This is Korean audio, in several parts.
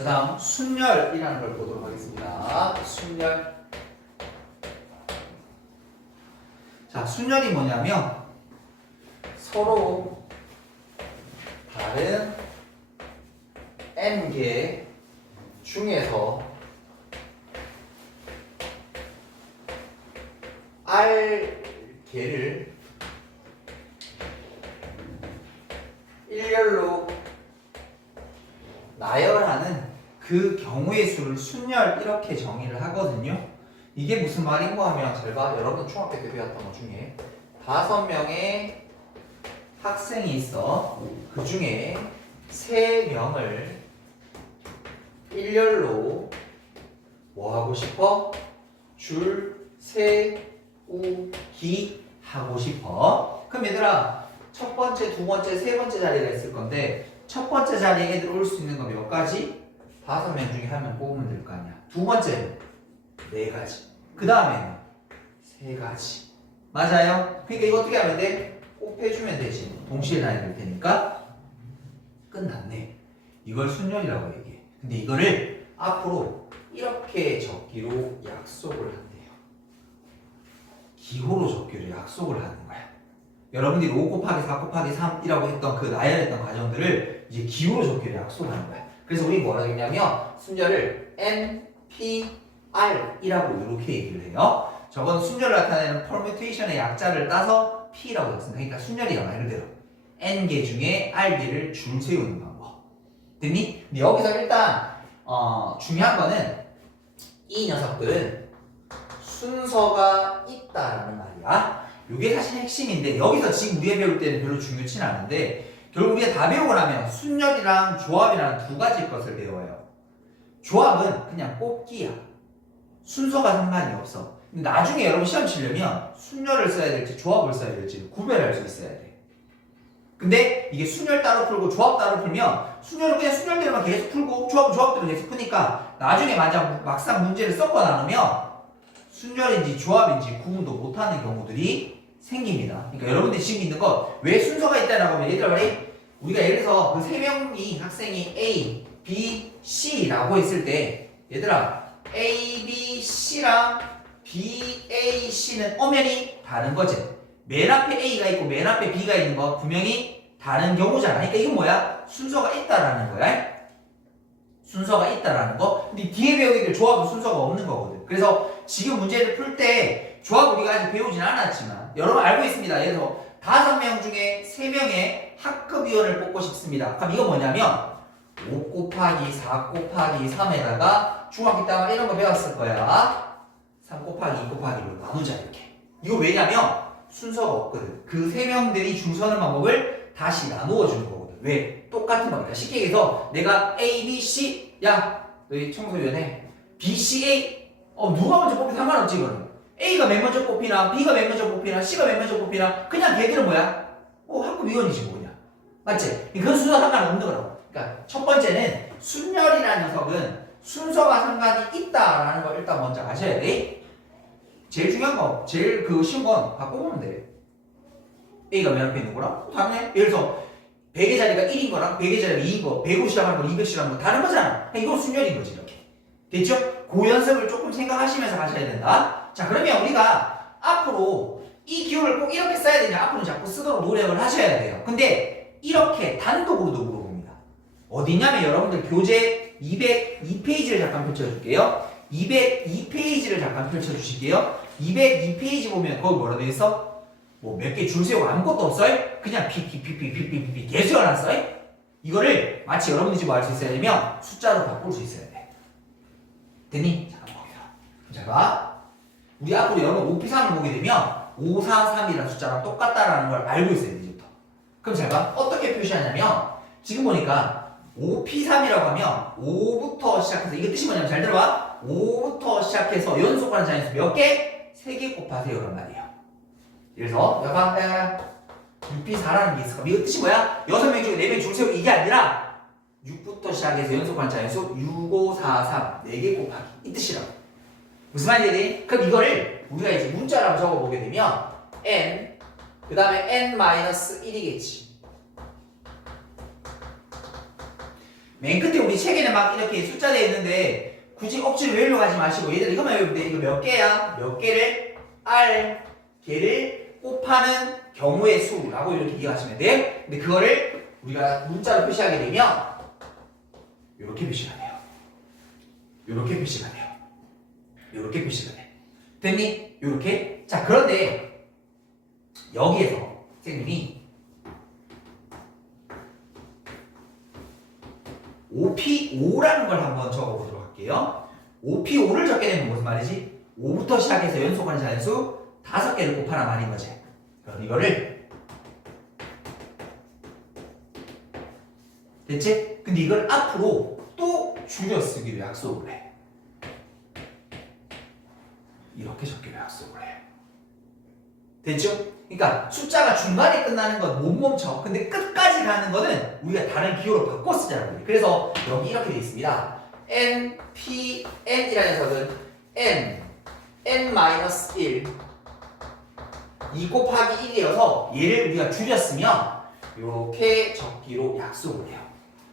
그 다음 순열이라는 걸 보도록 하겠습니다. 순열. 자, 순열이 뭐냐면 서로 다른 n개 중에서 r개를 일렬로 나열하는 그 경우의 수를 순열 이렇게 정의를 하거든요. 이게 무슨 말인고 하면 잘 봐. 여러분 중학교 때 배웠던 것 중에 5명의 학생이 있어. 그 중에 3명을 일렬로 뭐 하고 싶어? 줄 세우기 하고 싶어. 그럼 얘들아 첫 번째, 두 번째, 세 번째 자리가 있을 건데 첫 번째 자리에 애들 올 수 있는 거 몇 가지? 5명 중에 한 명 뽑으면 될 거 아니야. 두 번째는 4가지. 그 다음에는 3가지. 맞아요? 그러니까 이거 어떻게 하면 돼? 곱해주면 되지. 동시에 나야 될 테니까. 끝났네. 이걸 순열이라고 얘기해. 근데 이거를 앞으로 이렇게 적기로 약속을 한대요. 기호로 적기로 약속을 하는 거야. 여러분들이 5 곱하기 4 곱하기 3이라고 했던 그 나열했던 과정들을 이제 기호로 적기로 약속하는 거야. 그래서 우리 뭐라고 했냐면 순열을 NPR이라고 이렇게 얘기를 해요. 저건 순열을 나타내는 퍼뮤테이션의 약자를 따서 P라고 했습니다. 그러니까 순열이야 말 그대로. N개 중에 R개를 줄 세우는 방법. 됐니? 근데 여기서 일단 중요한 거는 이 녀석들은 순서가 있다라는 말이야. 이게 사실 핵심인데 여기서 지금 우리가 배울 때는 별로 중요치는 않은데 결국 우리가 다 배우고 나면 순열이랑 조합이라는 2가지 것을 배워요. 조합은 그냥 뽑기야. 순서가 상관이 없어. 근데 나중에 여러분 시험 치려면 순열을 써야 될지 조합을 써야 될지 구별할 수 있어야 돼. 근데 이게 순열 따로 풀고 조합 따로 풀면 순열은 그냥 순열대로만 계속 풀고 조합은 조합대로 계속 푸니까 나중에 막상 문제를 섞어 나누면 순열인지 조합인지 구분도 못하는 경우들이 생깁니다. 그러니까 여러분들이 지금 있는 것 왜 순서가 있다라고 하면 얘들아 말이 우리가 예를 들어서 그 3명이 학생이 A, B, C라고 했을 때 얘들아 A, B, C랑 B, A, C는 엄연히 다른 거지. 맨 앞에 A가 있고 맨 앞에 B가 있는 거 분명히 다른 경우잖아. 그러니까 이건 뭐야? 순서가 있다라는 거야. 순서가 있다라는 거. 근데 뒤에 배우게 될 조합은 순서가 없는 거거든. 그래서 지금 문제를 풀 때 조합 우리가 아직 배우진 않았지만 여러분 알고 있습니다. 예를 들어 5명 중에 3명의 학급위원을 뽑고 싶습니다. 그럼 이거 뭐냐면 5 곱하기 4 곱하기 3에다가 중학교 때 아마 이런 거 배웠을 거야. 3 곱하기 2 곱하기로 나누자 이렇게. 이거 왜냐면 순서가 없거든. 그 3명들이 줄 서는 방법을 다시 나누어 주는 거거든. 왜? 똑같은 거니까. 쉽게 얘기해서 내가 A, B, C 야 너희 청소위원회 B, C, A 누가 먼저 뽑히면 상관없지 이거는. A가 맨 먼저 뽑히나 B가 맨 먼저 뽑히나 C가 맨 먼저 뽑히나 그냥 걔들은 뭐야? 학급위원이지 뭐 그냥. 맞지? 그건 순서 상관없는 거라고. 그러니까 첫 번째는 순열이라는 녀석은 순서가 상관이 있다라는 걸 일단 먼저 아셔야 돼. 제일 중요한 거, 제일 쉬운 건 다 뽑으면 돼. A가 맨 앞에 있는 거랑 당연해. 예를 들어서 100의 자리가 1인 거랑 100의 자리가 2인 거, 100으로 시작하는 거, 200 시작하는 거 다른 거잖아. 이건 순열인 거지 이렇게. 됐죠? 그 연습을 조금 생각하시면서 가셔야 된다. 자 그러면 우리가 앞으로 이 기호를 꼭 이렇게 써야 되냐 앞으로 자꾸 쓰도록 노력을 하셔야 돼요. 근데 이렇게 단독으로도 물어봅니다. 어디냐면 여러분들 교재 202페이지를 잠깐 펼쳐줄게요. 202페이지를 잠깐 펼쳐주실게요. 202페이지 보면 거기 뭐라 되어있어? 뭐 몇 개 줄 세우고 아무것도 없어요? 그냥 피 계속 해놨어요? 이거를 마치 여러분들이 뭐 할 수 있어야 되면 숫자로 바꿀 수 있어야 돼. 됐니? 잠깐 보기로. 잘 봐. 우리 앞으로 여러분 5P3을 보게 되면 5, 4, 3이라는 숫자랑 똑같다라는 걸 알고 있어야 돼 이제부터. 그럼 잘 봐. 어떻게 표시하냐면 지금 보니까 5P3이라고 하면 5부터 시작해서 이게 뜻이 뭐냐면 잘 들어봐. 5부터 시작해서 연속하는 자연수 몇 개? 3개 곱하세요란 말이에요. 그래서 여봐 6P4라는 게 있어. 그럼 이거 뜻이 뭐야? 6명 중에 4명 줄 세우고 이게 아니라 6부터 시작해서 연속하는 자연수 6, 5, 4, 3 4개 곱하기 이 뜻이라고. 무슨 말이지? 그럼 이거를 우리가 이제 문자로 적어보게 되면 n 그 다음에 n-1이겠지. 맨 끝에 우리 책에는 막 이렇게 숫자 되어 있는데 굳이 억지로 외우려 가지 마시고 얘들 이것만 외우면 돼. 이거 몇 개야? 몇 개를 R 개를 곱하는 경우의 수라고 이렇게 이해하시면 돼요. 근데 그거를 우리가 문자로 표시하게 되면 이렇게 표시가 돼요. 이렇게 표시가 돼요. 이렇게 표시가 돼. 됐니? 이렇게. 자, 그런데 여기에서 선생님이 OP5라는 걸 한번 적어보도록 할게요. OP5를 적게 되면 무슨 말이지? 5부터 시작해서 연속하는 자연수 5개를 곱하라 말인 거지. 그럼 이거를 됐지? 근데 이걸 앞으로 또 줄여 쓰기로 약속을 해. 이렇게 적기로 약속을 해. 됐죠? 그러니까 숫자가 중간에 끝나는 건 못 멈춰. 근데 끝까지 가는 거는 우리가 다른 기호로 바꿔 쓰자는 그래서 여기 이렇게 되어 있습니다. n, p, n이라는 녀석은 n, n-1 2 곱하기 1이어서 얘를 우리가 줄였으면 이렇게 적기로 약속을 해요.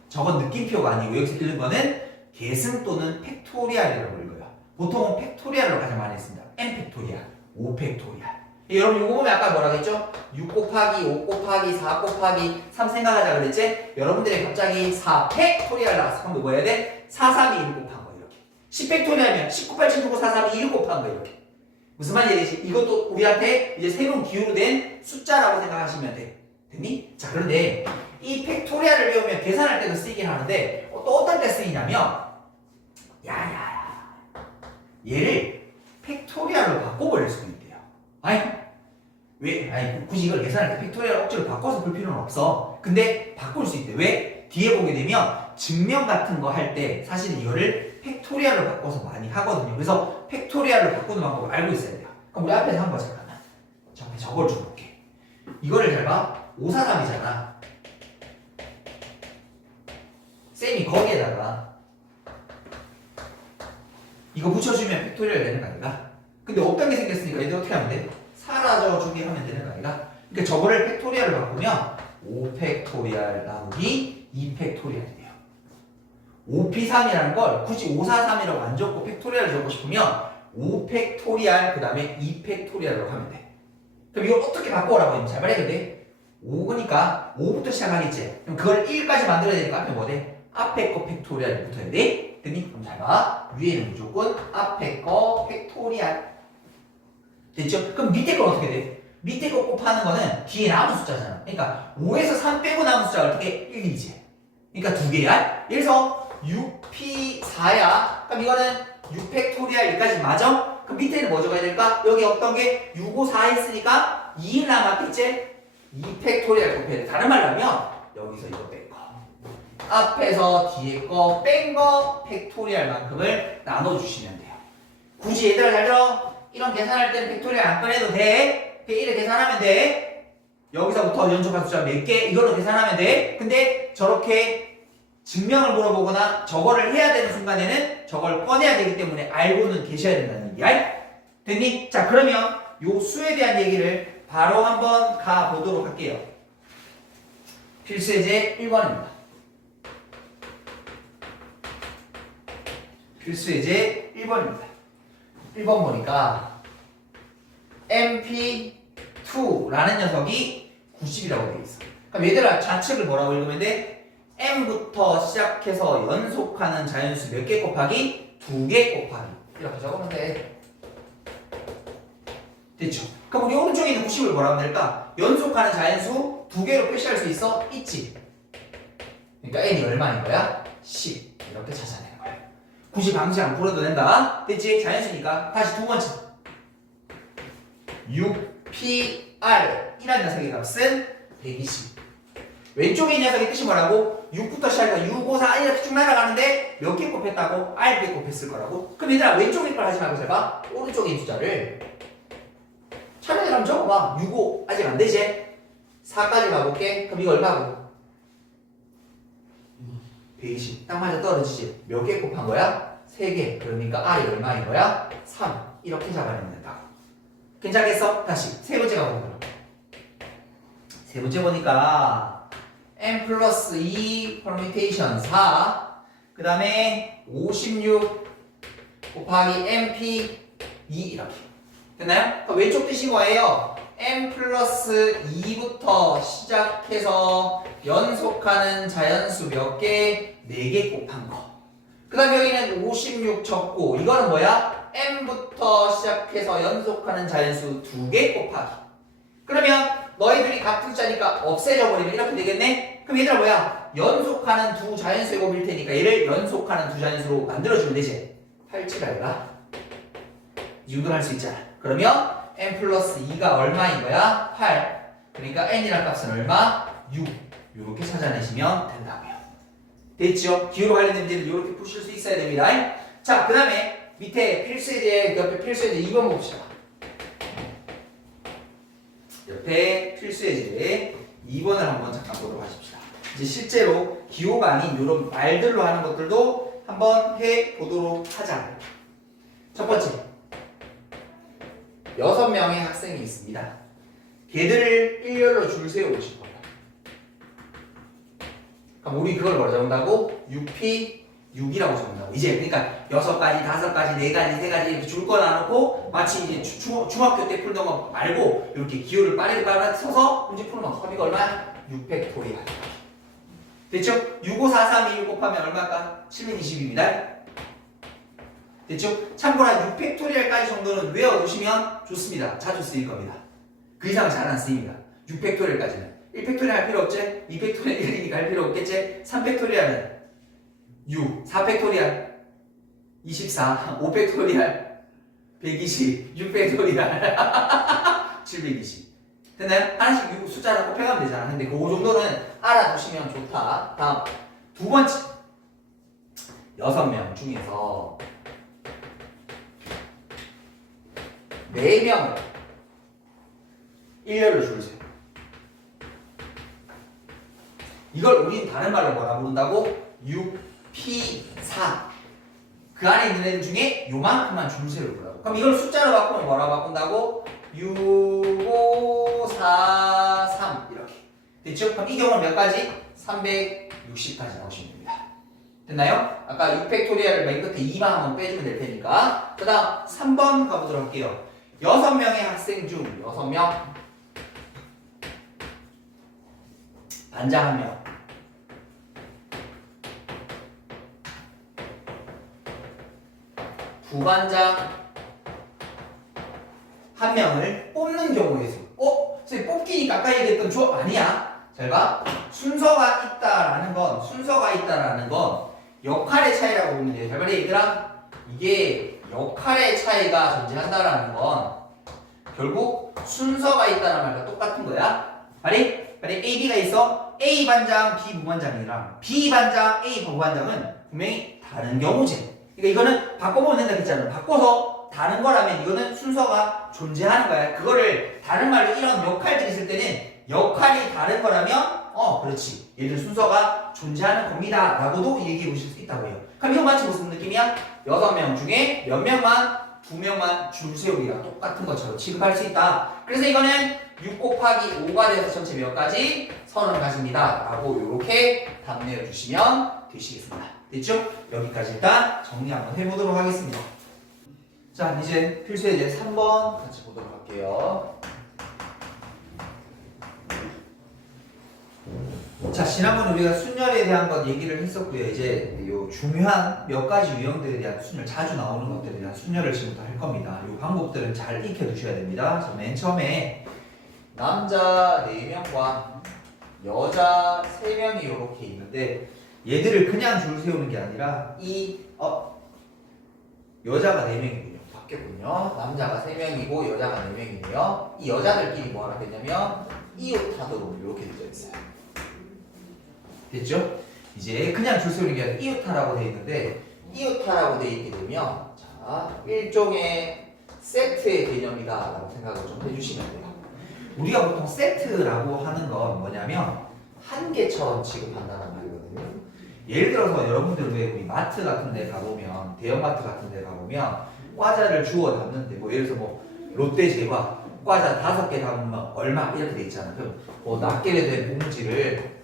저건 느낌표가 아니고 여기서 읽는 거는 계승 또는 팩토리얼이라고 읽어요. 보통은 팩토리얼로 가장 많이 했습니다. n 팩토리얼, 5 팩토리얼. 여러분 이거 보면 아까 뭐라고 했죠? 6 곱하기 5 곱하기 4 곱하기 3 생각하자 그랬지? 여러분들이 갑자기 4 팩토리얼 나왔어. 그럼 뭐 해야 돼? 4, 3이 1 곱한 거 이렇게. 10 팩토리얼이면 19, 8, 7, 9, 4, 3이 1 곱한 거 이렇게. 무슨 말인지 이것도 우리한테 이제 새로운 기호로 된 숫자라고 생각하시면 돼. 됐니? 자, 그런데 이 팩토리얼을 배우면 계산할 때도 쓰이긴 하는데 또 어떤 때 쓰이냐면 야야야 얘를 팩토리얼로 바꿔버릴 수도 있대요. 아니 왜? 아니 굳이 이걸 계산할 때 팩토리얼 억지로 바꿔서 볼 필요는 없어. 근데 바꿀 수 있대. 왜? 뒤에 보게 되면 증명 같은 거 할 때 사실 이거를 팩토리얼로 바꿔서 많이 하거든요. 그래서 팩토리얼로 바꾸는 방법을 알고 있어야 돼요. 그럼 우리 앞에서 한번 잠깐만 저 앞에 저걸 줘볼게. 이거를 잘 봐. 543이잖아. 쌤이 거기에다가 이거 붙여주면 팩토리얼 되는 거 아닌가? 근데 없던 게 생겼으니까 얘들 어떻게 하면 돼? 사라져주게 하면 되는 거 아닌가? 그러니까 저거를 팩토리얼로 바꾸면 5 팩토리얼 나누기 2 팩토리얼이 돼요. 5p3이라는 걸 굳이 543이라고 안 적고 팩토리얼을 적고 싶으면 5 팩토리얼 그 다음에 2 팩토리얼로 하면 돼. 그럼 이걸 어떻게 바꿔오라고 하면 잘 말해야 돼. 5니까 5부터 시작하겠지. 그럼 그걸 1까지 만들어야 되니까 앞에 뭐 돼? 앞에 거 팩토리얼이 붙어야 돼. 됐니? 그럼 잘 봐. 위에는 무조건 앞에 거 팩토리얼. 됐죠? 그럼 밑에 건 어떻게 돼? 밑에 거 곱하는 거는 뒤에 남은 숫자잖아. 그러니까 5에서 3 빼고 남은 숫자가 어떻게 1이지. 그러니까 2개야. 그래서 6p4야. 그럼 이거는 6 팩토리얼 여기까지 맞아? 그럼 밑에는 뭐 적어야 될까? 여기 어떤 게 6, 5, 4 했으니까 2 남았겠지? 2 팩토리얼 곱해야 돼. 다른 말로 하면 여기서 이거 뺀 거. 앞에서 뒤에 거 뺀 거 팩토리얼만큼을 나눠주시면 돼요. 굳이 얘들아 잘 들어. 이런 계산할 때는 팩토리얼 안 꺼내도 돼. 그냥 이렇게 계산하면 돼. 여기서부터 연속한 숫자 몇 개 이걸로 계산하면 돼. 근데 저렇게 증명을 물어보거나 저거를 해야 되는 순간에는 저걸 꺼내야 되기 때문에 알고는 계셔야 된다는 얘기야. 됐니? 자, 그러면 요 수에 대한 얘기를 바로 한번 가보도록 할게요. 필수예제 1번입니다. 필수예제 1번입니다. 1번 보니까 MP2라는 녀석이 90이라고 되어 있어. 그럼 얘들아 좌측을 뭐라고 읽으면 돼? M부터 시작해서 연속하는 자연수 몇 개 곱하기? 2개 곱하기. 이렇게 적으면 돼. 됐죠? 그럼 우리 오른쪽에 있는 90을 뭐라고 하면 될까? 연속하는 자연수 2개로 표시할 수 있어? 있지? 그러니까 N이 얼마인 거야? 10. 이렇게 찾아내는 거야. 90 방식 안 풀어도 된다. 됐지? 자연수니까. 다시 두 번째. 6PR 이라는 녀석의 값은 120. 왼쪽에 있는 녀석의 뜻이 뭐라고? 6부터 시작해서 6, 5, 4 이렇게 쭉 날아가는데 몇 개 곱했다고? R 개 곱했을 거라고? 그럼 얘들아 왼쪽에 걸 하지 말고 잘 봐. 오른쪽에 있는 숫자를 차례대로 한번 적어봐. 6, 5 아직 안 되지? 4까지 가볼게. 그럼 이거 얼마고? 120. 딱 맞아 떨어지지? 몇 개 곱한 거야? 3개. 그러니까 R이 얼마인 거야? 3. 이렇게 잡아내면 된다고. 괜찮겠어? 다시 세 번째 가보도록. 세 번째 보니까 n 플러스 2 퍼뮤테이션 4, 그 다음에 56 곱하기 np 2 이렇게 됐나요? 왼쪽 뜻인 거예요. n 플러스 2부터 시작해서 연속하는 자연수 몇 개? 4개 곱한 거. 그 다음 여기는 56 적고 이거는 뭐야? n부터 시작해서 연속하는 자연수 2개 곱하기. 그러면 너희들이 같은 숫자니까 없애져 버리면 이렇게 되겠네? 그럼 얘들아 뭐야? 연속하는 두 자연수의 곱일 테니까 얘를 연속하는 두 자연수로 만들어주면 되지. 87알가? 이 정도는 할 수 있잖아. 그러면 n 플러스 2가 얼마인 거야? 8. 그러니까 n이란 값은 얼마? 6. 이렇게 찾아내시면 된다고요. 됐죠? 기호로 관련된 문제를 이렇게 푸실 수 있어야 됩니다. 자, 그 다음에 밑에 필수예제, 옆에 필수예제 2번 봅시다. 옆에 필수예제 2번을 한번 잠깐 보도록 하십시다. 이제 실제로 기호가 아닌 이런 말들로 하는 것들도 한번 해보도록 하자. 첫 번째, 6명의 학생이 있습니다. 걔들을 일렬로 줄 세워보실 거예요. 그럼 우리 그걸 뭐라 적는다고? 6P 6이라고 적는다고. 이제 그러니까 6가지, 5가지, 4가지, 3가지 이렇게 줄 거 나놓고 마치 이제 중학교 때 풀던 거 말고 이렇게 기호를 빠르게 써서 문제 풀면 합의가 얼마야? 6팩토리얼. 됐죠? 6543, 1 곱하면 얼마일까? 720입니다. 됐죠? 참고로 한 6팩토리얼까지 정도는 외워두시면 좋습니다. 자주 쓰일 겁니다. 그 이상은 잘 안 쓰입니다. 6팩토리얼까지는. 1팩토리얼 할 필요 없지? 2팩토리얼 1이니까 할 필요 없겠지? 3팩토리얼은 6, 4팩토리얼 24, 5팩토리얼 120, 6팩토리얼 720. 됐나요? 하나씩 숫자를 곱해가면 되잖아. 근데 그 정도는 알아두시면 좋다. 다음, 두 번째. 6명 중에서 4명을 일렬로 줄 세요. 이걸 우린 다른 말로 뭐라 부른다고? 6P4. 그 안에 있는 애들 중에 요만큼만 줄 세를 부르라고. 그럼 이걸 숫자로 바꾸면 뭐라 바꾼다고? 6543 이렇게. 됐죠? 그럼 이 경우는 몇 가지? 360까지 나오시면 됩니다. 됐나요? 아까 6팩토리얼을 맨 끝에 2만 한번 빼주면 될 테니까. 그 다음 3번 가보도록 할게요. 6명의 학생 중 6명 반장 1명 부반장 1명을 뽑는 경우에 수. 선생님 뽑기니까 아까 얘기했던 조 아니야. 잘 봐. 순서가 있다라는 건 역할의 차이라고 보면 돼요. 잘 봐, 얘들아. 이게 역할의 차이가 존재한다라는 건 결국 순서가 있다는 말과 똑같은 거야. 말이 A, B가 있어. A 반장, B 부반장이랑 B 반장, A 부반장은 분명히 다른 경우지. 그러니까 이거는 바꿔보면 된다 했잖아. 바꿔서 다른 거라면 이거는 순서가 존재하는 거야. 그거를 다른 말로 이런 역할들이 있을 때는 역할이 다른 거라면 그렇지. 얘들 순서가 존재하는 겁니다. 라고도 얘기해 보실 수 있다고 해요. 그럼 이거 마치 무슨 느낌이야? 6명 중에 몇 명만 2명만 줄 세우기랑 똑같은 것처럼 취급할 수 있다. 그래서 이거는 6 곱하기 5가 되어서 전체 몇 가지? 30가지입니다. 라고 이렇게 답 내어주시면 되시겠습니다. 됐죠? 여기까지 일단 정리 한번 해보도록 하겠습니다. 자, 이제 필수예제 3번 같이 보도록 할게요. 자, 지난번 우리가 순열에 대한 것 얘기를 했었고요. 이제 요 중요한 몇 가지 유형들에 대한 순열, 자주 나오는 것들에 대한 순열을 지금부터 할 겁니다. 요 방법들은 잘 익혀두셔야 됩니다. 자, 맨 처음에 남자 4명과 여자 3명이 이렇게 있는데 얘들을 그냥 줄 세우는 게 아니라 여자가 4명이군요. 바뀌었군요. 남자가 3명이고 여자가 4명이네요. 이 여자들끼리 뭐 하나 되냐면 이웃하도록 이렇게 되어 있어요. 됐죠? 이제 그냥 줄 세우는 게 아니라 이웃하라고 되어 있는데 이웃하라고 되어 있게 되면 자, 일종의 세트의 개념이다 라고 생각을 좀 해주시면 돼요. 우리가 보통 세트라고 하는 건 뭐냐면 한 개처럼 취급한다는 말이거든요. 예를 들어서 여러분들 왜 우리 마트 같은 데 가보면 대형마트 같은 데 가보면 과자를 주워 담는데 뭐 예를 들어서 뭐 롯데 제과 과자 5개 담으면 얼마 이렇게 돼 있잖아. 그럼 뭐 낱개로 된 봉지를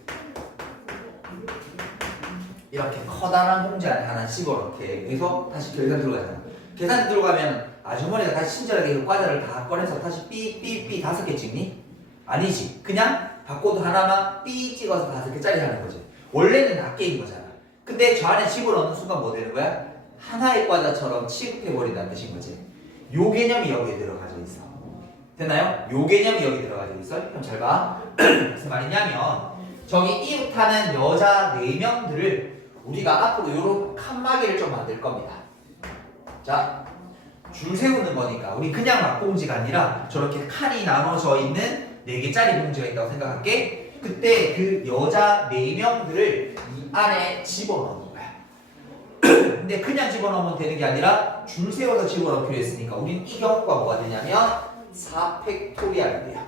이렇게 커다란 봉지 안에 하나 집어넣게 해서 다시 계산 들어가잖아. 계산 들어가면 아주머니가 다시 친절하게 그 과자를 다 꺼내서 다시 삐삐삐 5개 찍니? 아니지. 그냥 바코드 하나만 삐 찍어서 5개짜리 하는 거지. 원래는 낱개인 거잖아. 근데 저 안에 집어넣는 순간 뭐 되는 거야? 하나의 과자처럼 취급해버린다는 뜻인 거지. 요 개념이 여기에 들어가져 있어. 됐나요? 요 개념이 여기 들어가져 있어. 그럼 잘 봐. 무슨 말이냐면 저기 이웃하는 여자 4명들을 우리가 앞으로 요런 칸막이를 좀 만들 겁니다. 자, 줄 세우는 거니까 우리 그냥 막봉지가 아니라 저렇게 칸이 나눠져 있는 4개짜리 봉지가 있다고 생각할게. 그때 그 여자 4명들을 이 안에 집어넣는 거야. 근데 그냥 집어넣으면 되는 게 아니라 줄 세워서 집어넣기로 했으니까 우린 이 경우가 뭐가 되냐면 4팩토리얼이 돼요.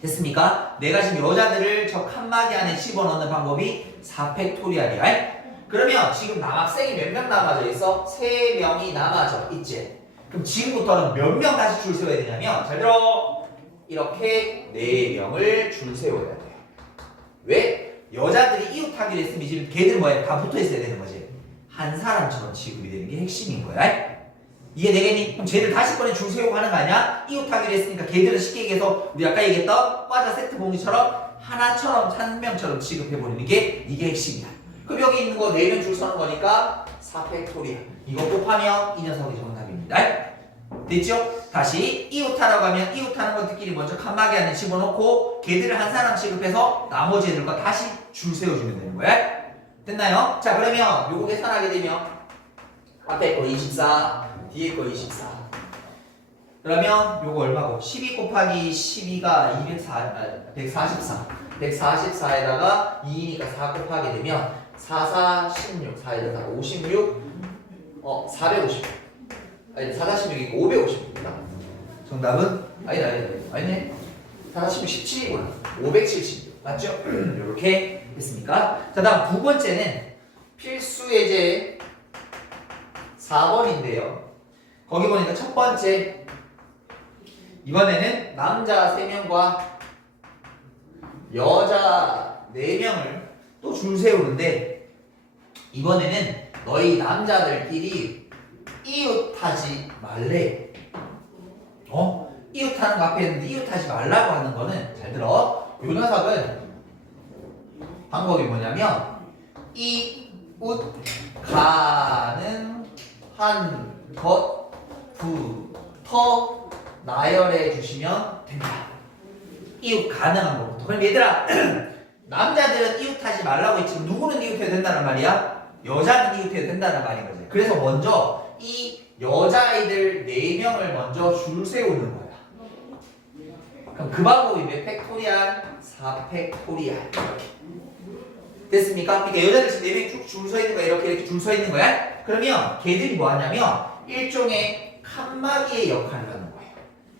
됐습니까? 내가 지금 여자들을 저 칸막이 안에 집어넣는 방법이 4팩토리얼이야. 그러면 지금 남학생이 몇 명 남아져 있어? 3명이 남아져 있지. 그럼 지금부터는 몇 명 다시 줄 세워야 되냐면 잘 들어. 이렇게 4명을 줄 세워야 돼요. 왜? 여자들이 이웃하기로 했으면 지금 걔들 뭐야? 다 붙어 있어야 되는 거지. 한 사람처럼 취급이 되는 게 핵심인 거야. 이해되겠니? 그럼 쟤들 다시 꺼내 줄 세우고 하는 거 아니야? 이웃하기로 했으니까 걔들은 쉽게 얘기해서 우리 아까 얘기했던 과자 세트 봉지처럼 하나처럼 한 명처럼 취급해버리는 게 이게 핵심이야. 그럼 여기 있는 거 4명 줄 서는 거니까 4팩토리얼. 이거 곱하면 이 녀석이 정답입니다. 됐죠? 다시 이웃하라고 하면 이웃하는 것들끼리 먼저 칸막이 안에 집어넣고 걔들을 한 사람 취급해서 나머지 애들과 다시 줄 세워주면 되는 거야. 됐나요? 자, 그러면 요거 계산하게 되면 앞에 거 24, 뒤에 거 24. 그러면 요거 얼마고? 12 곱하기 12가 144. 144에다가 2니까 4 곱하게 되면 4, 4, 16, 4에다가 56, 450. 아니, 4, 4, 16이고 550입니다. 정답은? 아니네. 4, 4, 16, 17이구나. 576. 맞죠? 이렇게 됐습니까? 자, 다음 두 번째는 필수 예제 4번인데요. 거기 보니까 첫 번째, 이번에는 남자 3명과 여자 4명을 또 줄 세우는데 이번에는 너희 남자들끼리 이웃하지 말래. 이웃하는 거 앞에 있는데 이웃하지 말라고 하는 거는 잘 들어. 요 녀석은 방법이 뭐냐면 이웃 가능한 것부터 나열해 주시면 됩니다. 이웃 가능한 것부터. 그럼 얘들아 남자들은 이웃하지 말라고 했지 누구는 이웃해도 된다는 말이야? 여자는 이웃해도 된다는 말인 거지. 그래서 먼저 이 여자아이들 4명을 먼저 줄 세우는 거야. 그럼 그 방법이 몇 팩토리얼? 4팩토리얼. 이렇게. 됐습니까? 그러니까 여자들 지금 4명이 쭉 줄 서 있는 거야. 이렇게 줄 서 있는 거야. 그러면 걔들이 뭐 하냐면 일종의 칸막이의 역할을 하는 거예요.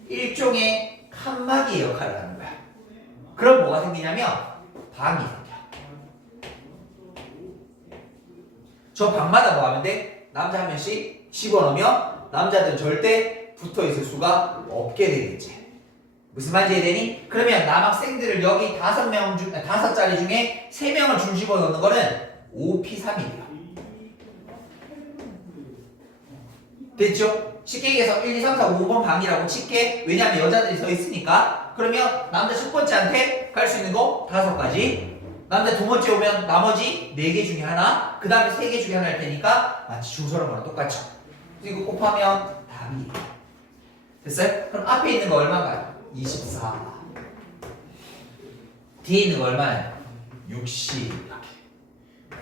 일종의 칸막이의 역할을 하는 거야. 그럼 뭐가 생기냐면 방이 생겨. 저 방마다 뭐 하면 돼? 남자 한 명씩 집어넣으면 남자들은 절대 붙어 있을 수가 없게 되겠지. 무슨 말인지 이해되니? 그러면 남학생들을 여기 5자리 중에 3명을 줄 집어넣는 거는 5P3이에요. 됐죠? 쉽게 얘기해서 1, 2, 3, 4, 5번 방이라고 칠게. 왜냐면 여자들이 서 있으니까. 그러면 남자 첫 번째한테 갈 수 있는 거 5가지. 남자 두 번째 오면 나머지 4개 중에 하나. 그 다음에 3개 중에 하나일 테니까 마치 줄 서는 거랑 똑같죠. 그리고 곱하면 답이 됐어요? 그럼 앞에 있는 거 얼마인가요? 24. 뒤에 있는 거 얼마예요? 60.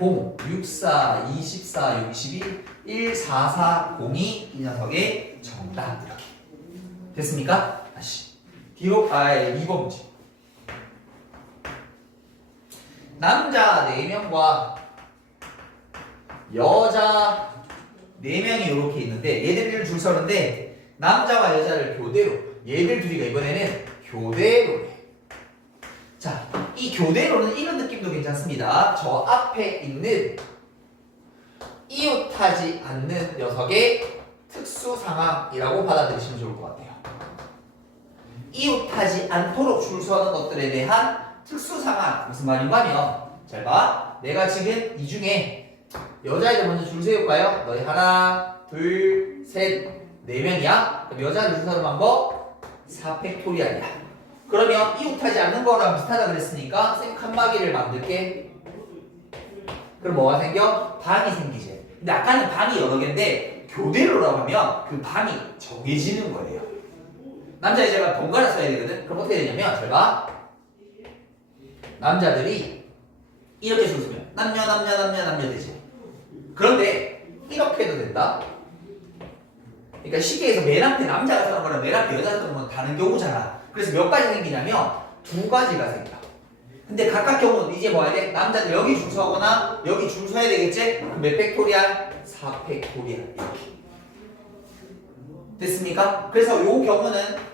0, 64, 24, 62, 1, 4, 4, 0이 이 녀석의 정답. 이렇게 됐습니까? 다시 뒤로 2번 문제. 남자 4명과 여자 4명이 이렇게 있는데 얘들을 줄 서는데 남자와 여자를 교대로 얘들 둘이가 이번에는 교대로 해. 자, 이 교대로는 이런 느낌도 괜찮습니다. 저 앞에 있는 이웃하지 않는 녀석의 특수 상황이라고 받아들이시면 좋을 것 같아요. 이웃하지 않도록 줄 서는 것들에 대한 특수 상황. 무슨 말인가 하면 잘 봐. 내가 지금 이 중에 여자애들 먼저 줄 세울까요? 너희 하나, 둘, 셋, 네 명이야. 그럼 여자애들 줄 서는 방법 4팩토리알이야. 그러면 이웃하지 않는 거랑 비슷하다 그랬으니까 쌤 칸막이를 만들게. 그럼 뭐가 생겨? 방이 생기지. 근데 아까는 방이 여러 개인데 교대로라고 하면 그 방이 정해지는 거예요. 남자 여자가 번갈아 써야 되거든. 그럼 어떻게 되냐면 잘 봐. 남자들이 이렇게 줄 서면 남녀 되지. 그런데 이렇게 해도 된다. 그러니까 시계에서 맨 앞에 남자가 서는 거랑 맨 앞에 여자가 서는 건 다른 경우잖아. 그래서 몇 가지 생기냐면 두 가지가 생겨. 근데 각각 경우는 이제 뭐 해야 돼? 남자들 여기 줄 서거나 여기 줄 서야 되겠지? 그럼 몇 팩토리알? 4팩토리알 이렇게. 됐습니까? 그래서 요 경우는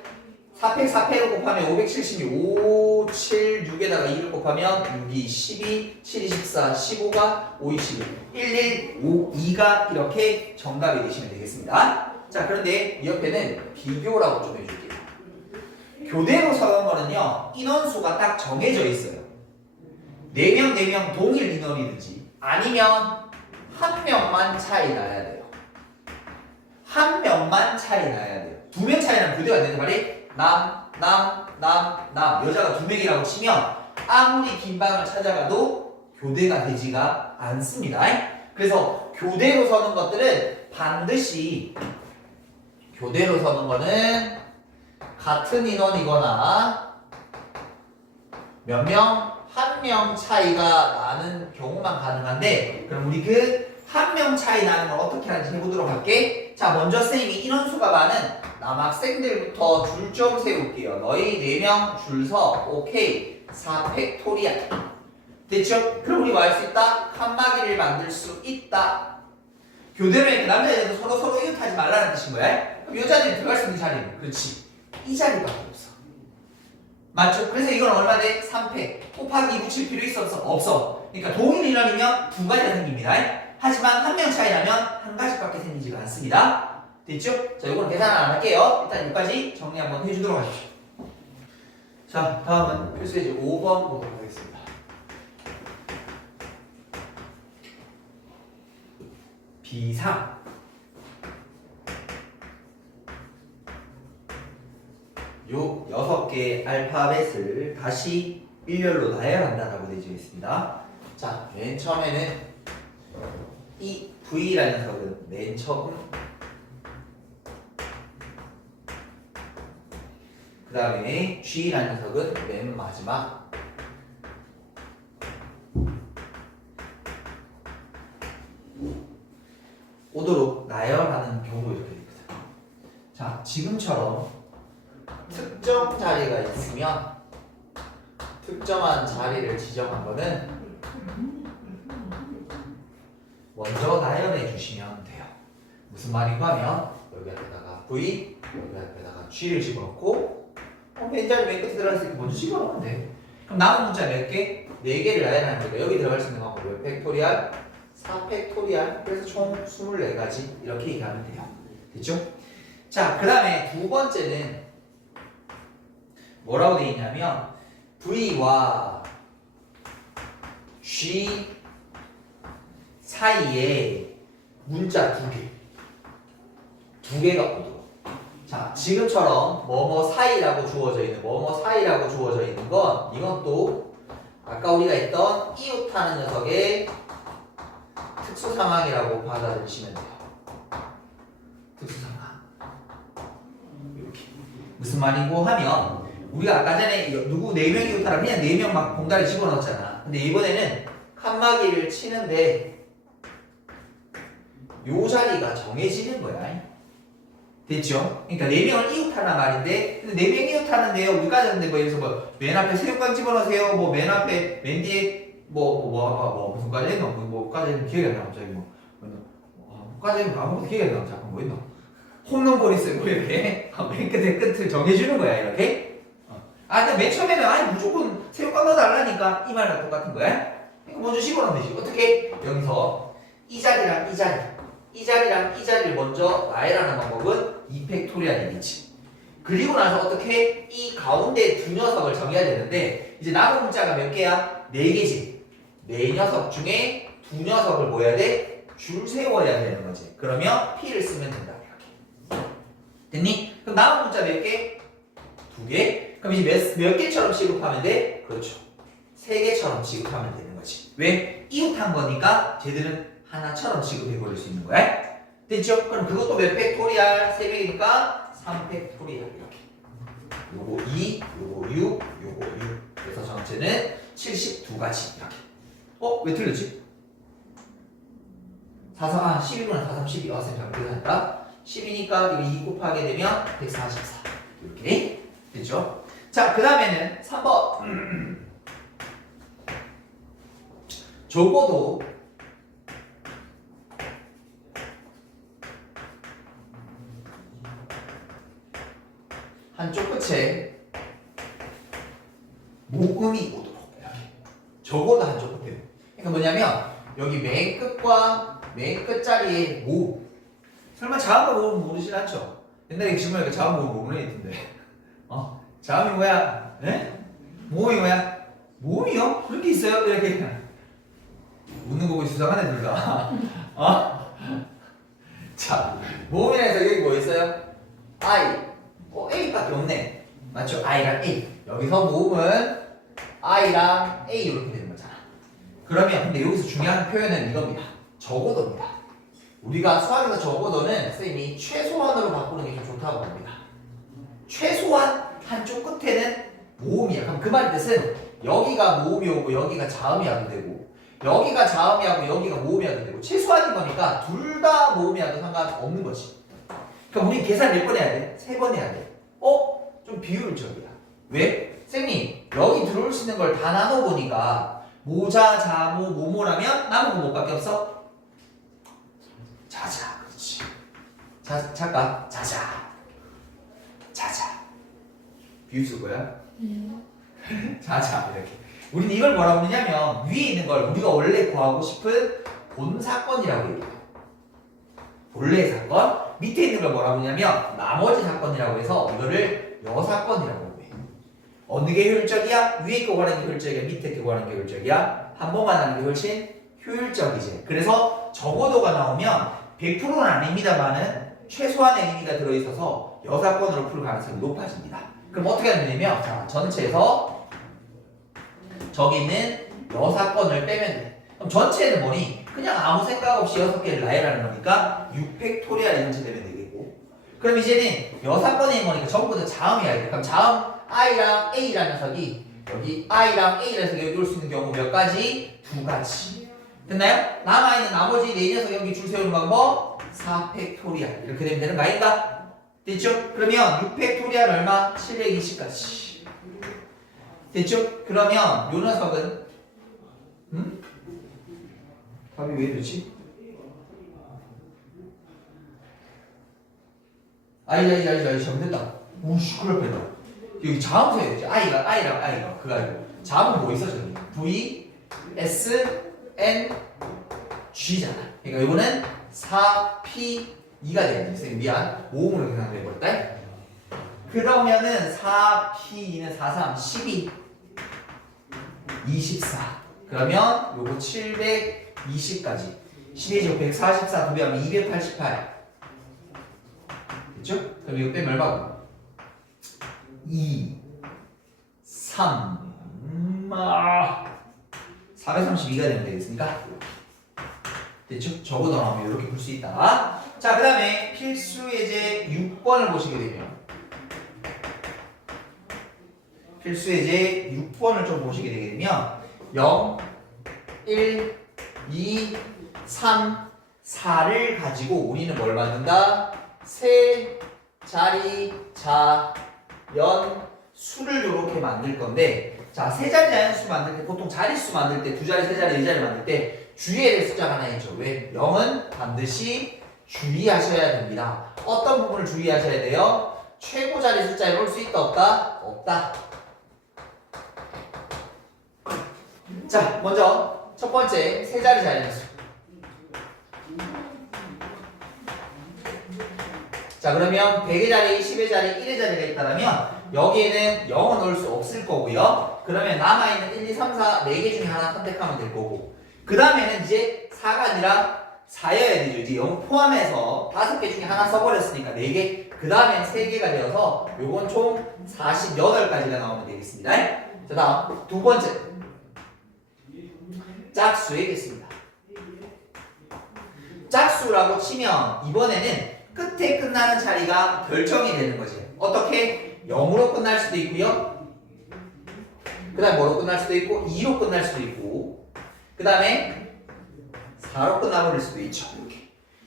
4팩을 곱하면 576, 5, 7, 6에다가 2를 곱하면 6, 2, 12, 7, 24, 15가 5, 21, 1, 1, 5, 2가 이렇게 정답이 되시면 되겠습니다. 자, 그런데 이 옆에는 비교라고 좀 해줄게요. 교대로 서는 거는요, 인원수가 딱 정해져 있어요. 4명 동일 인원이든지 아니면 한 명만 차이 나야 돼요. 한 명만 차이 나야 돼요. 2명 차이 나면 교대가 안 되는 말이 남, 여자가 2명이라고 치면 아무리 긴 방을 찾아가도 교대가 되지가 않습니다. 그래서 교대로 서는 것들은 반드시 교대로 서는 거는 같은 인원이거나 몇 명, 한 명 차이가 나는 경우만 가능한데 그럼 우리 그 한 명 차이 나는 걸 어떻게 하는지 해보도록 할게. 자, 먼저 쌤이 인원수가 많은 남학생들부터 줄 좀 세울게요. 너희 4명 줄 서. 오케이. 4팩토리알. 됐죠? 그럼 우리 뭐 할 수 있다? 칸막이를 만들 수 있다. 교대로 했는데 남자애들도 서로 이웃하지 말라는 뜻인 거야. 그럼 여자들이 들어갈 수 있는 자리는 그렇지. 이 자리밖에 없어. 맞죠? 그래서 이건 얼마 돼? 3팩. 곱하기 붙일 필요 있어? 없어. 그러니까 동일 인원이면 두 가지가 생깁니다. 하지만 한 명 차이 나면 한 가지밖에 생기지가 않습니다. 됐죠? 자, 이거는 계산 안 할게요. 일단 여기까지 정리 한번 해주도록 하십시오. 자, 다음은 필수예제 5번 보도록 하겠습니다. 비상. 요 6개의 알파벳을 다시 일렬로 나열한다라고 되어 있습니다. 자, 맨 처음에는 이 V라는 녀석은 맨 처음, 그 다음에 G라는 녀석은 맨 마지막, 오도록 나열하는 경우 이렇게 됩니다. 자, 지금처럼 특정 자리가 있으면 특정한 자리를 지정한 거는 먼저 나열해 주시면 돼요. 무슨 말인가 하면 여기 앞에다가 V, 여기 앞에다가 G를 집어넣고 맨 자리 맨 끝에 들어갔으니까 먼저 집어넣으면 돼. 그럼 남은 문자 몇 개? 4개를 나열하는 거니까 여기 들어갈 수 있는 방법 몇 팩토리알? 4팩토리알. 그래서 총 24가지 이렇게 얘기하면 돼요. 됐죠? 자, 그 다음에 두 번째는 뭐라고 되어 있냐면 V와 G 사이에 문자 2개. 2개가 오도록. 자, 지금처럼 뭐뭐 사이라고 주어져 있는 건 이건 또 아까 우리가 했던 이웃하는 녀석의 특수 상황이라고 받아들이시면 돼요. 특수 상황. 이렇게. 무슨 말이고 하면 우리가 아까 전에 누구 4명이 이웃하라 그냥 4명 막 봉다리 집어넣었잖아. 근데 이번에는 칸막이를 치는데 요 자리가 정해지는 거야. 됐죠? 그러니까 4명을 이웃하란 말인데 근데 4명 이웃하는데요. 우리까지 하는데 뭐 여기서 뭐 맨 앞에 새우깡 집어넣으세요. 뭐 맨 앞에 맨 뒤에 무슨 까지 했노? 뭐까지 했는 기억이 안 나. 갑자기 뭐까지 했는 아무것도 기억이 안 나. 잠깐 뭐 했노? 홈런볼 있어요. 이렇게 맨 끝에 끝을 정해주는 거야. 이렇게. 근데 맨 처음에는 아니 무조건 새우깡 넣어달라니까 이 말이랑 똑같은 거야. 그러니까 먼저 집어넣으면 되지. 어떻게? 여기서 이 자리랑 이 자리 이 자리를 먼저 나열하는 방법은 2팩토리알이겠지. 그리고 나서 어떻게 이 가운데 두 녀석을 정해야 되는데 이제 남은 문자가 몇 개야? 4개지. 네 녀석 중에 두 녀석을 뭐 해야 돼? 줄 세워야 되는 거지. 그러면 P를 쓰면 된다. 이렇게. 됐니? 그럼 남은 문자 몇 개? 두 개? 그럼 이제 몇 개처럼 취급하면 돼? 그렇죠. 세 개처럼 취급하면 되는 거지. 왜? 이웃한 거니까 쟤들은 하나처럼 취급해 버릴 수 있는 거야. 됐죠? 그럼 그것도 몇 팩토리알? 3백이니까 3팩토리알 이렇게. 요거 2, 요거 6, 요거 6. 그래서 전체는 72가지 이렇게. 왜 틀렸지? 12구나 4, 3, 12. 쌤 잘못했다. 10이니까 이거 2 곱하게 되면 144. 이렇게 됐죠? 자, 그 다음에는 3번. 적어도 한쪽 끝에 모음이 오도록 이렇게. 적어도 한쪽 끝에. 그러니까 뭐냐면 여기 맨 끝과 맨 끝자리에 모음. 설마 자음과 모음 모르진 않죠? 옛날에 질문에 자음 모음 모르는 애 있던데. 자음이 뭐야? 네? 모음이 뭐야? 모음이요? 그렇게 있어요? 이렇게 그냥 웃는 거 보고 수상하네 둘 다. 자, 모음이라 해서 여기 뭐 있어요? I. A밖에 없네. 맞죠? I랑 A. 여기서 모음은 I랑 A 이렇게 되는 거잖아. 그러면 근데 여기서 중요한 표현은 이겁니다. 적어도입니다. 우리가 수학에서 적어도는 쌤이 최소한으로 바꾸는 게 좀 좋다고 합니다. 최소한 한쪽 끝에는 모음이야. 그럼 그 말의 뜻은 여기가 모음이 오고 여기가 자음이 와도 되고 여기가 자음이 하고 여기가 모음이 와도 되고 최소한인 거니까 둘 다 모음이 와도 상관없는 거지. 그럼 우리 계산 몇 번 해야 돼? 3번 해야 돼. 좀 비효율적이야. 왜? 쌤이 여기 들어올 수 있는 걸 다 나눠보니까 모자, 자모, 모모라면 남은 거 뭐밖에 없어? 자자. 그렇지. 잠깐. 자자. 비유 쓸 거야? 자자. 이렇게. 우린 이걸 뭐라고 부르냐면 위에 있는 걸 우리가 원래 구하고 싶은 본 사건이라고 얘기해요. 본래의 사건. 밑에 있는 걸 뭐라고 하냐면 나머지 사건이라고 해서 이거를 여사건이라고 해. 어느 게 효율적이야? 위에 거 구하는 게 효율적이야? 밑에 거 구하는 게 효율적이야? 한 번만 하는 게 훨씬 효율적이지. 그래서 적어도가 나오면 100%는 아닙니다만은 최소한의 의미가 들어있어서 여사건으로 풀 가능성이 높아집니다. 그럼 어떻게 하면 되냐면 자, 전체에서 저기 있는 여사건을 빼면 돼. 그럼 전체는 뭐니? 그냥 아무 생각 없이 6개를 나열하는 거니까 6팩토리알 이렇게 되면 되겠고. 그럼 이제는 여사건의 거니까 전부 다 자음이야. 그럼 자음 I랑 A라는 녀석이 여기 I랑 A라는 녀석이 여기 올 수 있는 경우 몇 가지? 2가지. 됐나요? 남아있는 나머지 4녀석 여기 줄 세우는 방법 4팩토리알 이렇게 되면 되는 거 아닌가? 됐죠? 그러면 6팩토리알 얼마? 720가지. 됐죠? 그러면 요 녀석은 답이 왜 이러지? 아이 잘못됐다. 우씨 큰일 날 뻔했다. 여기 자음 써야 되지. I랑 그거 아니고 자음은 뭐 있어 저기? V, S, N, G잖아. 그러니까 이거는 4, P, 2가 되겠네. 쌤 미안. 모음으로 계산해버렸다. 그러면은 4, P, 2는 4, 3, 12, 24. 그러면 요거 720까지 12제곱 144 더비하면 288 됐죠? 그럼 이거 빼면 얼마고? 2 3 432가 되면 되겠습니까? 됐죠? 적어도 나오면 이렇게 풀 수 있다. 자, 그 다음에 필수 예제 6번을 보시게 되면 필수 예제 6번을 좀 보시게 되게 되면 0, 1, 2, 3, 4를 가지고 우리는 뭘 만든다? 세 자리 자연 수를 이렇게 만들 건데 자, 세 자리 자연 수 만들 때 보통 자릿수 만들 때 두 자리, 세 자리, 네 자리 만들 때 주의해야 될 숫자가 하나 있죠. 왜? 0은 반드시 주의하셔야 됩니다. 어떤 부분을 주의하셔야 돼요? 최고 자리 숫자에 올 수 있다 없다? 없다. 자, 먼저 첫 번째 세 자리 자연수. 자, 그러면 100의 자리, 10의 자리, 1의 자리가 있다면 여기에는 0은 올 수 없을 거고요. 그러면 남아있는 1, 2, 3, 4 4개 중에 하나 선택하면 될 거고 그 다음에는 이제 4가 아니라 4여야 되죠. 이제 0 포함해서 5개 중에 하나 써버렸으니까 4개 그 다음엔 3개가 되어서 요건 총 48가지가 나오면 되겠습니다. 자 다음 두 번째 짝수이겠습니다. 짝수라고 치면 이번에는 끝에 끝나는 자리가 결정이 되는 거지. 어떻게? 0으로 끝날 수도 있고요. 그 다음에 뭐로 끝날 수도 있고 2로 끝날 수도 있고 그 다음에 4로 끝나버릴 수도 있죠.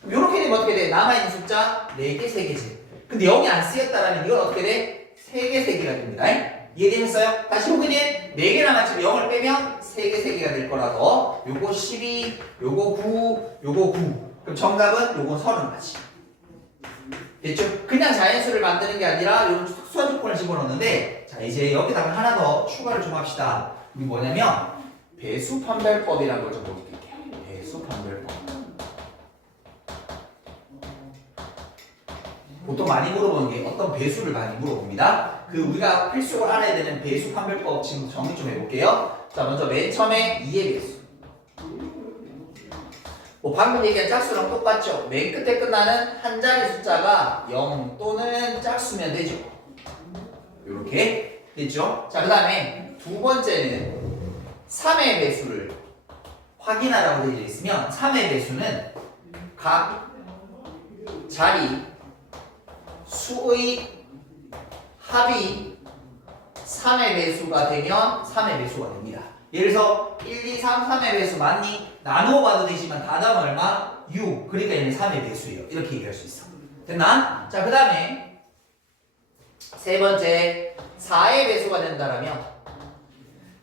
이렇게 되면 어떻게 돼? 남아있는 숫자 4개, 3개지. 근데 0이 안 쓰였다라면 이건 어떻게 돼? 3개, 3개가 됩니다. 이해되셨어요? 다시 보기는 4개 남았지만 0을 빼면 3개, 3개가 될 거라서 요거 12, 요거 9, 요거 9 그럼 정답은 요건 30가지. 됐죠? 그냥 자연수를 만드는 게 아니라 이런 특수한 조건을 집어넣는데 자 이제 여기다가 하나 더 추가를 좀 합시다. 이게 뭐냐면 배수 판별법이라는 걸 좀 볼게요. 배수 판별법. 보통 많이 물어보는 게 어떤 배수를 많이 물어봅니다. 그 우리가 필수적으로 알아야 되는 배수 판별법 지금 정리 좀 해볼게요. 자 먼저 맨 처음에 2의 배수. 뭐 방금 얘기한 짝수랑 똑같죠. 맨 끝에 끝나는 한 자리 숫자가 0 또는 짝수면 되죠. 이렇게 됐죠. 자 그 다음에 두 번째는 3의 배수를 확인하라고 되어 있으면 3의 배수는 각 자리 수의 합이 3의 배수가 되면 3의 배수가 됩니다. 예를 들어서 1, 2, 3, 3의 배수 맞니? 나누어 봐도 되지만 다담 얼마? 6. 그러니까 얘는 3의 배수예요. 이렇게 얘기할 수 있어. 됐나? 자, 그 다음에 세 번째 4의 배수가 된다라면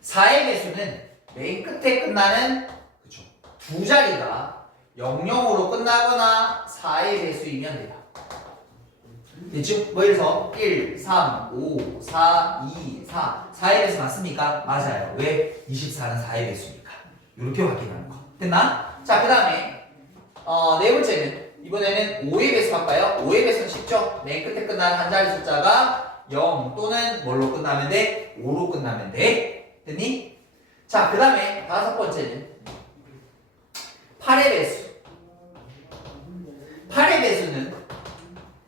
4의 배수는 맨 끝에 끝나는 그쵸, 두 자리가 00으로 끝나거나 4의 배수이면 돼요. 됐죠? 뭐 예를 들어서 1, 3, 5, 4, 2, 4 4의 배수 맞습니까? 맞아요. 왜? 24는 4의 배수니까. 이렇게 확인하는 거. 됐나? 자, 그 다음에 네 번째는 이번에는 5의 배수 할까요? 5의 배수는 쉽죠? 맨 끝에 끝나는 한 자리 숫자가 0 또는 뭘로 끝나면 돼? 5로 끝나면 돼. 됐니? 자, 그 다음에 다섯 번째는 8의 배수. 8의 배수는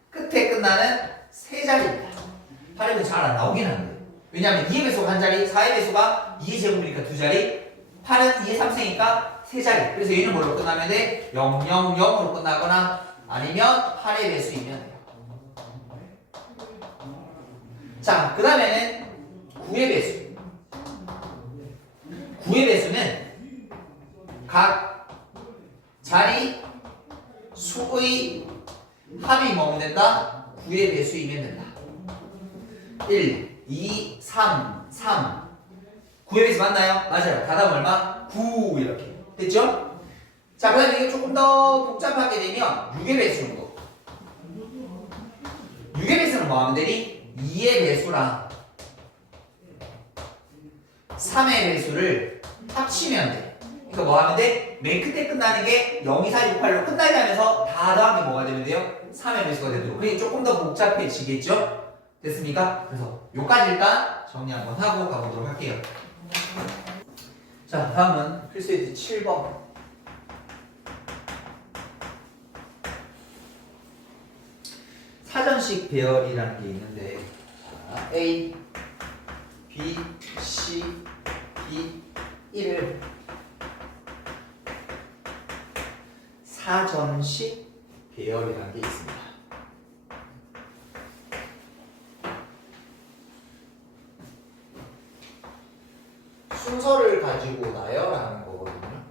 끝에 끝나는 세 자리입니다. 8의 배수 잘 안 나오긴 하는데. 왜냐하면 2의 배수가 한 자리, 4의 배수가 2의 제곱이니까 두 자리, 8은 2의 3승이니까 세 자리. 그래서 얘는 뭘로 끝나면 돼? 0, 0, 0으로 끝나거나 아니면 8의 배수이면 돼요. 자, 그 다음에는 9의 배수. 9의 배수는 각 자리 수의 합이 뭐면 된다? 9의 배수이면 된다. 1, 2, 3, 3 9의 배수 맞나요? 맞아요. 다담 얼마? 9 이렇게 됐죠? 자, 그 다음에 이게 조금 더 복잡하게 되면 6의 배수는 거. 6의 배수는 뭐 하면 되니? 2의 배수랑 3의 배수를 합치면 돼. 그러니까 뭐 하면 돼? 맨 끝에 끝나는 게 0, 2, 4, 6, 8로 끝나게 하면서 다 더하면 뭐가 되면 돼요? 3의 배수가 되도록. 그게 조금 더 복잡해지겠죠? 됐습니까? 그래서 요까지 일단 정리 한번 하고 가보도록 할게요. 자, 다음은 필수예제 7번. 사전식 배열이라는 게 있는데 자, A, B, C, D, 1을 사전식 배열이라는 게 있습니다. 순서를 가지고 나열하는 거거든요.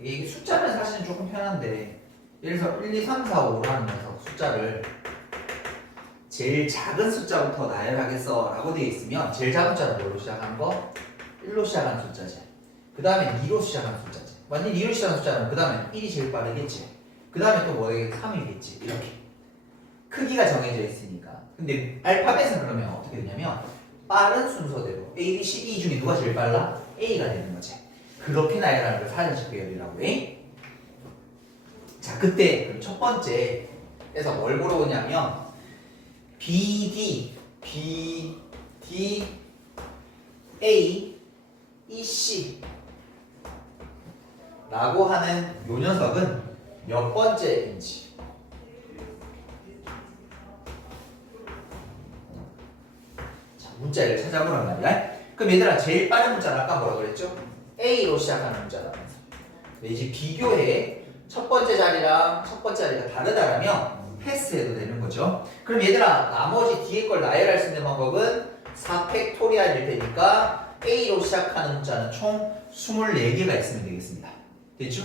이게 숫자는 사실은 조금 편한데 예를 들어서 1, 2, 3, 4, 5로 하면서 숫자를 제일 작은 숫자부터 나열하겠어 라고 되어 있으면 제일 작은 숫자는 뭘로 시작하는 거? 1로 시작하는 숫자지. 그 다음에 2로 시작하는 숫자지. 완전 2로 시작하는 숫자는 그 다음에 1이 제일 빠르겠지. 그 다음에 또 뭐겠지? 3이겠지. 이렇게 크기가 정해져 있으니까. 근데 알파벳은 그러면 어떻게 되냐면 빠른 순서대로 A, B, C, D 중에 누가 제일 빨라? A가 되는 거지. 그렇게 나열하는 걸 사전식 배열이라고 해. 자, 그때 첫 번째에서 뭘 물어보냐면 BD, BD, A, E, C 라고 하는 요 녀석은 몇 번째인지. 자, 문자를 찾아보란 말이야. 그럼 얘들아 제일 빠른 문자는 아까 뭐라고 그랬죠? A로 시작하는 문자라면서. 이제 비교해. 첫 번째 자리랑 첫 번째 자리가 다르다라면 패스해도 되는 거죠. 그럼 얘들아 나머지 뒤에 걸 나열할 수 있는 방법은 4팩토리알일 테니까 A로 시작하는 문자는 총 24개가 있으면 되겠습니다. 됐죠?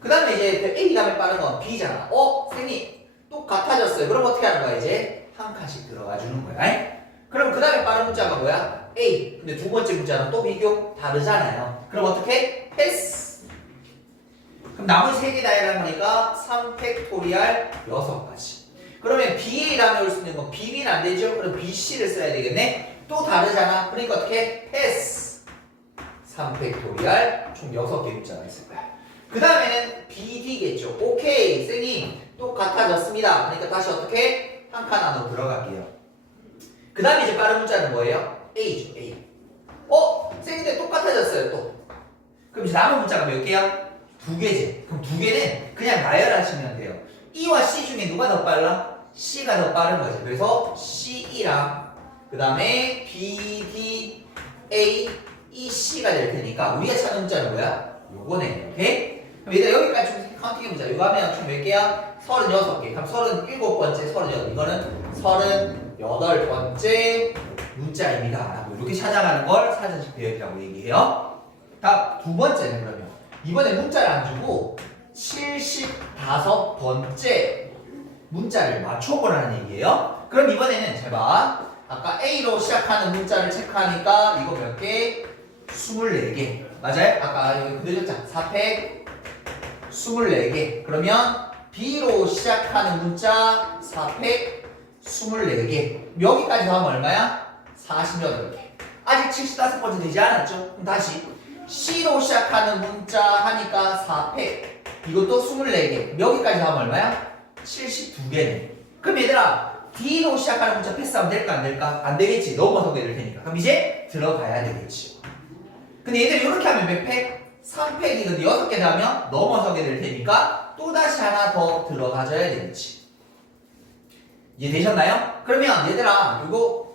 그 다음에 이제 그 A 다음에 빠른 건 B잖아. 선생님 똑같아졌어요. 그럼 어떻게 하는 거야? 이제 한 칸씩 들어가 주는 거야. 그럼 그 다음에 빠른 문자가 뭐야? A. 근데 두 번째 문자는 또 비교 다르잖아요. 그럼 어떻게? 패스. 그럼 나머지 3개 나열하는 거니까 3팩토리알 6가지. 그러면 BA 다음에 올 수 있는 건 BB는 안 되죠? 그럼 BC를 써야 되겠네? 또 다르잖아. 그러니까 어떻게? 패스. 3팩토리알 총 6개 문자가 있을 거야. 그 다음에는 BD겠죠. 오케이, 선생님 똑같아졌습니다. 그러니까 다시 어떻게? 한 칸 안으로 들어갈게요. 그 다음에 이제 빠른 문자는 뭐예요? A죠, A. 선생님 근데 똑같아졌어요, 또. 그럼 이제 남은 문자가 몇 개야? 2개지. 그럼 2개는 그냥 나열하시면 돼요. E와 C 중에 누가 더 빨라? C가 더 빠른 거지. 그래서 CE랑 그 다음에 B, D, A, E, C가 될 테니까 우리가 찾는 문자는 뭐야? 요거네. 오케이? 그럼 얘들아 여기까지 총 카운팅 문자. 이거 하면 총 몇 개야? 36개. 그럼 37번째, 38. 이거는 38번째 문자입니다. 라고 이렇게 찾아가는 걸 사전식 배열이라고 얘기해요. 다음 두 번째는 그러면 이번에 문자를 안 주고 75번째 문자를 맞춰보라는 얘기예요. 그럼 이번에는 잘 봐. 아까 A로 시작하는 문자를 체크하니까 이거 몇 개? 24개. 맞아요? 아까 여기 그대로 자 4팩 24개. 그러면 B로 시작하는 문자 4팩 24개. 여기까지 하면 얼마야? 48개. 아직 75번째 되지 않았죠? 그럼 다시 C로 시작하는 문자 하니까 4팩. 이것도 24개. 여기까지 하면 얼마야? 72개네. 그럼 얘들아 D로 시작하는 문자 패스하면 될까 안 될까? 안 되겠지. 넘어서게 될 테니까. 그럼 이제 들어가야 되겠지. 근데 얘들 이렇게 하면 몇 팩? 3팩이거든. 6개 나면 넘어서게 될 테니까 또다시 하나 더 들어가줘야 되겠지. 이해되셨나요? 그러면 얘들아 이거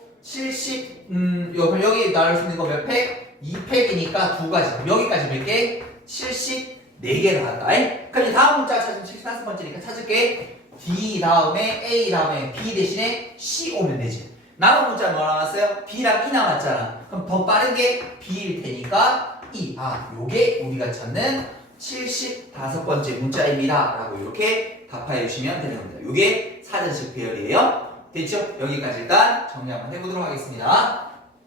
여기 나올 수 있는 거 몇 팩? 2팩이니까 2가지. 여기까지 몇 개? 74개 나왔다. 그럼 다음 문자가 찾으면 75번째니까 찾을게. D 다음에 A 다음에 B 대신에 C 오면 되지. 남은 문자 뭐 나왔어요? B랑 E 나왔잖아. 그럼 더 빠른 게 B일 테니까 E. 요게 우리가 찾는 75번째 문자입니다. 라고 이렇게 답해 주시면 되는 겁니다. 요게 사전식 배열이에요. 됐죠? 여기까지 일단 정리 한번 해보도록 하겠습니다.